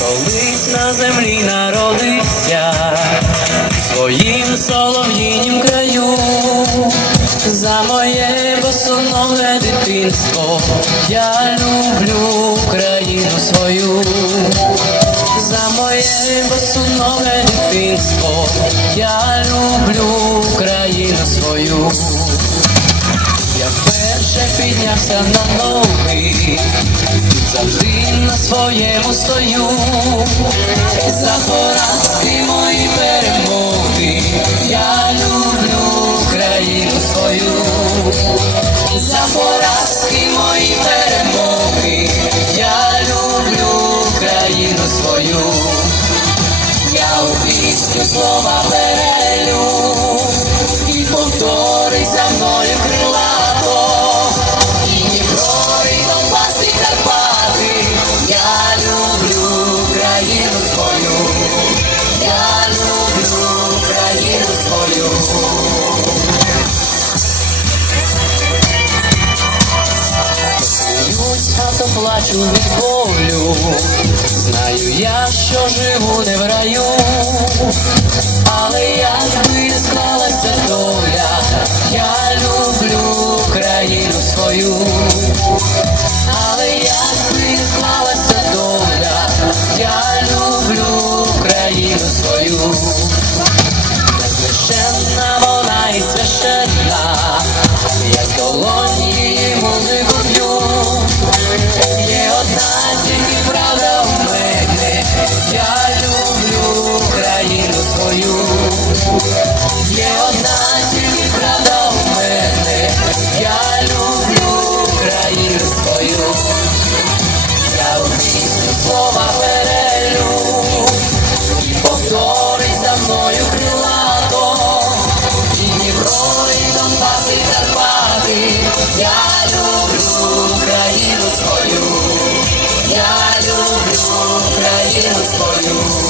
Колись на землі народився своїм солов'їнім краю, за моє босоноге дитинство я люблю країну свою моє босоноге дитинство, я люблю Україну свою, я вперше піднявся на ноги, завжди на своєму стою, за поразки мої. slow my плачу від болю, знаю я, що живу не в раю, але якби склалася доля, я люблю країну свою. країну свою.